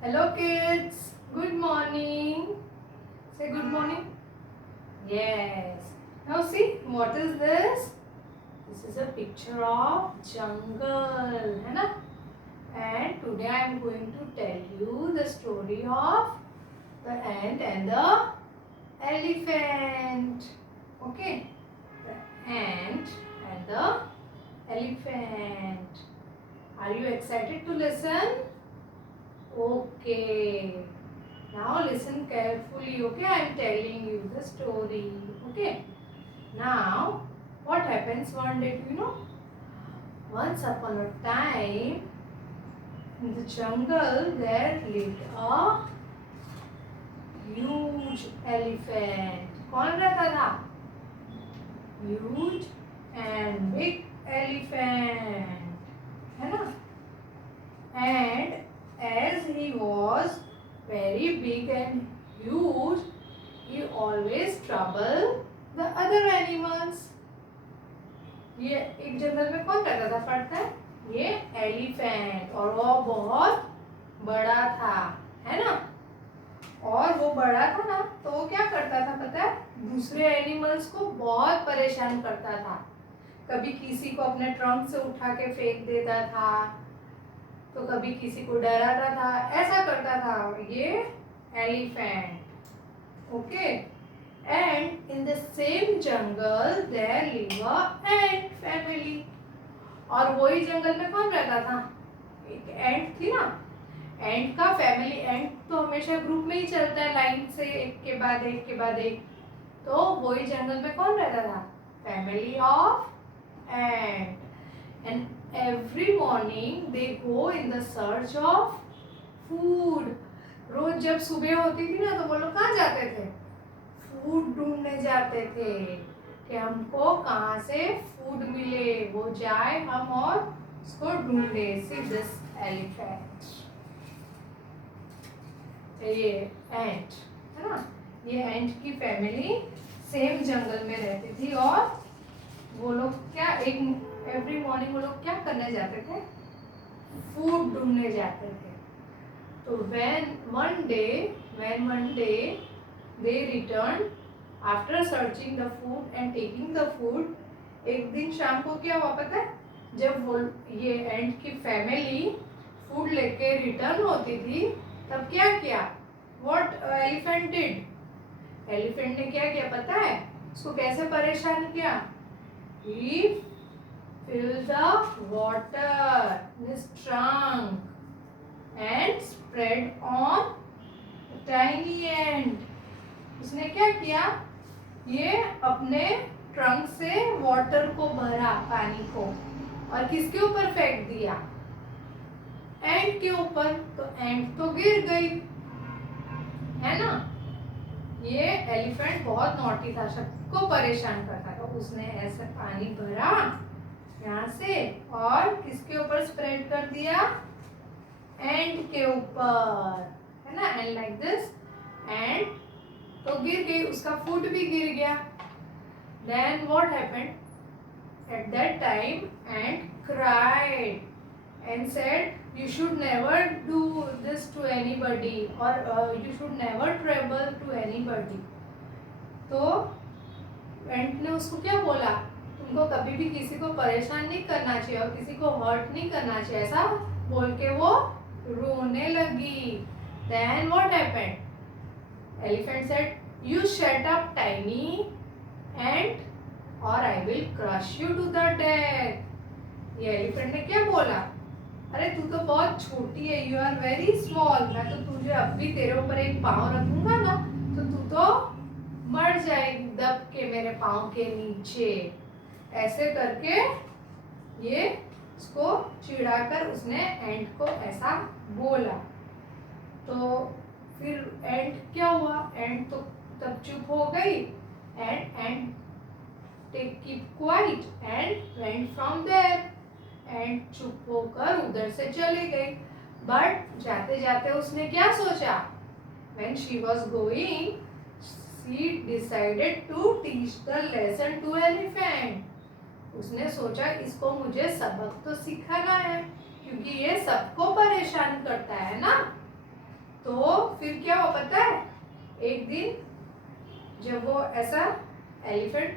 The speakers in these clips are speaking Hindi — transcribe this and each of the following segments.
Hello kids, good morning. Say good morning. Yes. Now see, what is this? This is a picture of jungle, है ना? And today I am going to tell you the story of the ant and the elephant. Okay? The ant and the elephant. Are you excited to listen? Okay. Now listen carefully, okay? I am telling you the story, okay? Now, what happens one day, do you know? Once upon a time, in the jungle, there lived a huge elephant. कौन रहता था? Huge and big elephant, है ना? And as he was very big and huge, he always trouble the other animals. ये एक जंगल में कौन रहता था पड़ता है? ये एलिफेंट, और वो बहुत बड़ा था, है ना? और वो बड़ा था ना, तो वो क्या करता था पता है? दूसरे एनिमल्स को बहुत परेशान करता था। कभी किसी को अपने ट्रंक से उठा के फेंक देता था, तो कभी किसी को डराता था, ऐसा करता था ये elephant. Okay, and in the same jungle there live a ant family. और वही जंगल में कौन रहता था? एक एंट थी ना। एंट का फैमिली, एंट तो हमेशा ग्रुप में ही चलता है, लाइन से एक के बाद एक के बाद एक। तो वही जंगल में कौन रहता था? Family of ant. And every morning they go in the search of food. रोज जब सुबह होती थी ना, तो वो लोग कहाँ जाते थे? फूड ढूंढने जाते थे कि हमको कहाँ से फूड मिले, वो जाए हम और उसको ढूंढे। सी दिस एलिफेंट, ये एंट है ना, ये एंट की फैमिली सेम जंगल में रहती थी। और वो लोग क्या, एक एवरी मॉर्निंग वो लोग क्या करने जाते थे? फूड ढूंढने जाते थे। तो when one day they returned after searching the food and taking the food, एक दिन शाम को क्या हुआ पता है? जब वो ये एंट की फैमिली फूड लेके रिटर्न होती थी, तब क्या किया? What elephant did? एलिफेंट ने क्या किया पता है? उसको कैसे परेशान किया? He filled the water in his trunk and spread on a tiny ant. उसने क्या किया? ये अपने ट्रंक से वाटर को भरा, पानी को, और किसके ऊपर फेंक दिया? एंट के ऊपर। तो एंट तो गिर गई, है ना? ये एलिफेंट बहुत नॉटी था, सबको परेशान करता था। उसने ऐसे पानी भरा यहाँ से और किसके ऊपर स्प्रेड कर दिया? एंट के ऊपर, है ना? एंड लाइक दिस एंड तो गिर गई, उसका फूड भी गिर गया। Then what happened? At that time ant cried and said you should never do this to anybody, or you should never trouble to anybody. तो एंट ने उसको क्या बोला? तुमको कभी भी किसी को परेशान नहीं करना चाहिए और किसी को हर्ट नहीं करना चाहिए, ऐसा बोल के वो रोने लगी। Then what happened? Elephant said, you shut up tiny ant or I will crush you to the death. ये एलिफेंट ने क्या बोला? अरे तू तो बहुत छोटी है, यू आर वेरी स्मॉल, मैं तो तुझे अब भी तेरे ऊपर एक पाँव रखूंगा ना, तो तू तो मर जाएगी दब के मेरे पाँव के नीचे। ऐसे करके ये उसको चिढ़ाकर उसने एंट को ऐसा बोला। तो फिर एंट क्या हुआ? एंट तो तब चुप हो गई। And keep quiet and went from there. And चुप होकर उधर से चली गई। बट जाते जाते उसने क्या सोचा? When she was going, she decided to teach the lesson to elephant. उसने सोचा इसको मुझे सबक तो सिखाना है, क्योंकि ये सबको परेशान करता है ना। फिर क्या हुआ पता है, एक दिन जब वो ऐसा एलिफेंट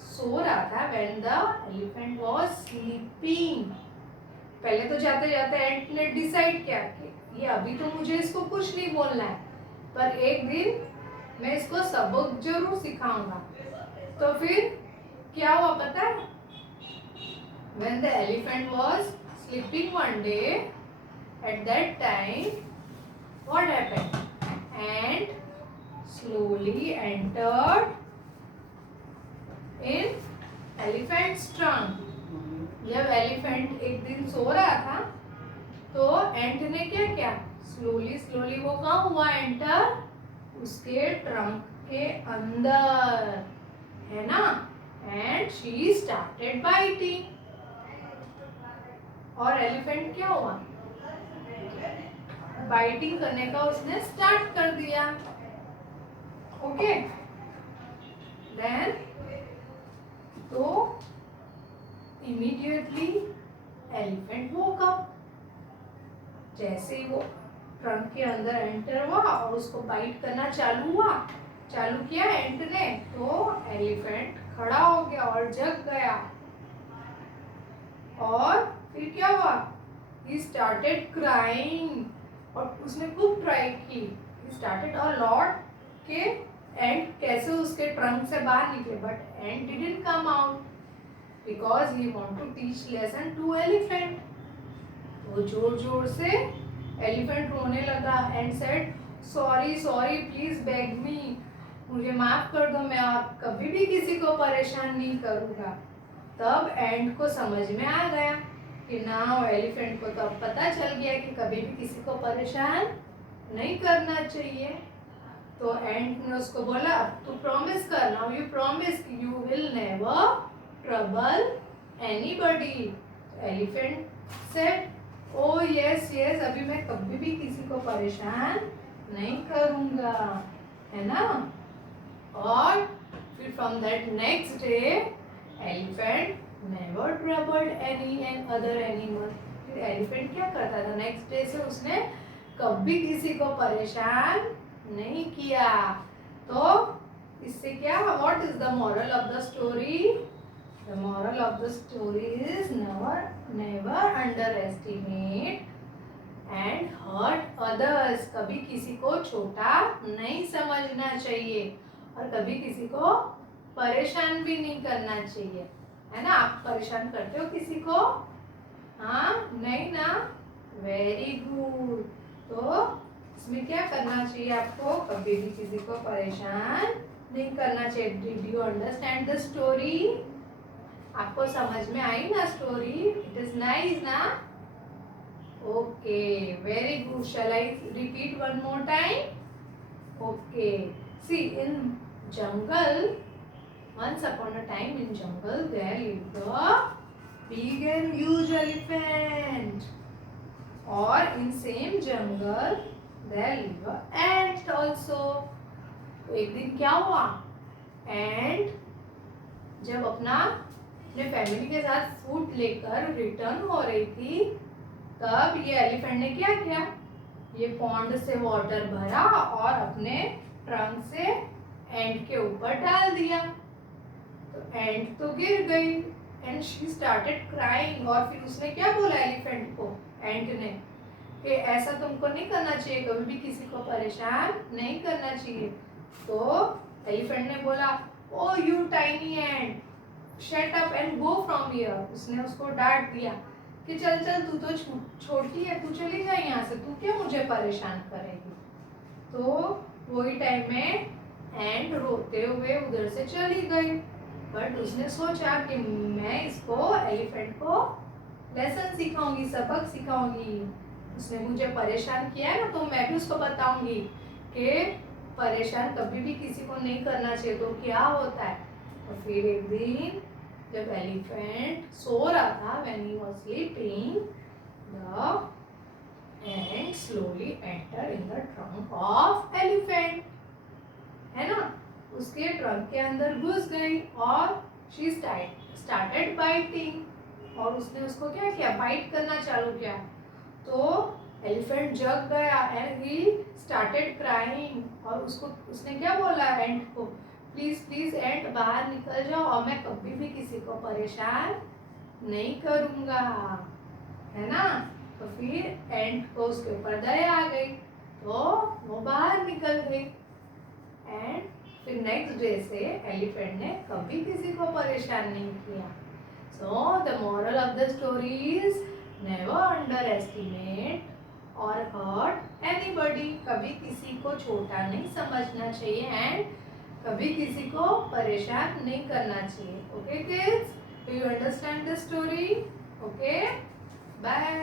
सो रहा था, when the elephant was sleeping, पहले तो जाते जाते एंट ने डिसाइड किया कि ये अभी तो मुझे इसको कुछ नहीं बोलना है, पर एक दिन मैं इसको सबक जरूर सिखाऊंगा। तो फिर क्या हुआ पता है, when the elephant was sleeping one day, at that time what happened, ant slowly entered in elephant's trunk। जब एलिफेंट एक दिन सो रहा था तो एंट ने क्या किया, स्लोली स्लोली वो कहाँ हुआ एंटर, उसके ट्रंक के अंदर, है ना, एंड शी स्टार्टेड बाइटिंग। और एलिफेंट क्या हुआ, बाइटिंग करने का उसने स्टार्ट कर दिया। ओके, देन तो इमीडिएटली एलिफेंट वोक अप। जैसे ही वो ट्रंक के अंदर एंटर हुआ और उसको बाइट करना चालू किया एंट ने, तो एलिफेंट खड़ा हो गया और जग गया। और फिर क्या हुआ, he started crying, और उसने खूब ट्राई की, he started a lot के एंट कैसे उसके ट्रंक से बाहर निकले, but ant didn't come out because he want to teach lesson to elephant। वो जोर जोर से एलिफेंट रोने लगा and said sorry sorry please beg me, मुझे माफ कर दो, मैं आप कभी भी किसी को परेशान नहीं करूँगा। तब एंट को समझ में आ गया कि नाउ एलिफेंट को तो अब पता चल गया कि कभी भी किसी को परेशान नहीं करना चाहिए। तो एंट ने उसको बोला अब तू प्रॉमिस कर, now you promise you will never trouble anybody. Elephant said O yes yes, अभी मैं कभी भी किसी को परेशान नहीं करूँगा, है ना। और फिर from that next day elephant never troubled any and other animal. फिर एलिफेंट क्या करता था, नेक्स्ट डे से उसने कभी किसी को परेशान नहीं किया। तो इससे क्या, what is the moral of the story, the moral of the story is never underestimate and hurt others। कभी किसी को छोटा नहीं समझना चाहिए और कभी किसी को परेशान भी नहीं करना चाहिए, है ना। आप परेशान करते हो किसी को, हाँ नहीं ना, वेरी गुड। तो इसमें क्या करना चाहिए आपको, कभी भी किसी को परेशान नहीं करना चाहिए। Did you understand the story, आपको समझ में आई ना स्टोरी, इट इज नाइस ना। Okay, very good. Shall I repeat one more time. Okay, see in jungle, once upon a time in jungle there lived a big and huge elephant, or in same jungle there lived a ant also। तो एक दिन क्या हुआ, एंट जब अपने फैमिली के साथ फूड लेकर रिटर्न हो रही थी, तब ये एलिफेंट ने क्या किया, ये पॉन्ड से वाटर भरा और अपने ट्रंक से एंट के ऊपर डाल दिया। तो एंट तो गिर गई एंड शी स्टार्टेड क्राइंग। और फिर उसने क्या बोला एलिफेंट को, एंट ने, कि ऐसा तुमको नहीं करना चाहिए, कभी भी किसी को परेशान नहीं करना चाहिए। तो एलिफेंट ने बोला oh you tiny ant shut up and go from here. उसने उसको डांट दिया कि चल चल, तू तो छोटी है, तू चली जा यहाँ से, तू क्यों मुझे परेशान करेगी। तो वही टाइम में एंट रोते हुए उधर से चली गई, बट उसने सोचा कि मैं इसको एलिफेंट को लेसन सिखाऊंगी, सबक सिखाऊंगी। उसने मुझे परेशान किया है ना, तो मैं भी उसको बताऊंगी कि परेशान कभी भी किसी को नहीं करना चाहिए, तो क्या होता है। तो फिर एक दिन जब एलिफेंट सो रहा था, when he was sleeping, the ant slowly entered in the trunk of elephant, है ना, उसके ट्रंक के अंदर घुस गई और she started biting, और उसने उसको क्या किया, बाइट करना चालू किया। तो एलिफेंट जग गया एंड he स्टार्टेड क्राइंग, और उसने क्या बोला एंट को, प्लीज प्लीज एंट बाहर निकल जाओ और मैं कभी भी किसी को परेशान नहीं करूँगा, है ना। तो फिर एंट को उसके ऊपर दया आ गई तो वो बाहर निकल गई। एंड फिर नेक्स्ट डे से एलिफेंट ने कभी किसी को परेशान नहीं किया। So the moral of the story is never under estimate और हर्ट एनीबॉडी। कभी किसी को छोटा नहीं समझना चाहिए एंड कभी किसी को परेशान नहीं करना चाहिए। Okay kids, do you understand the story? Okay, bye.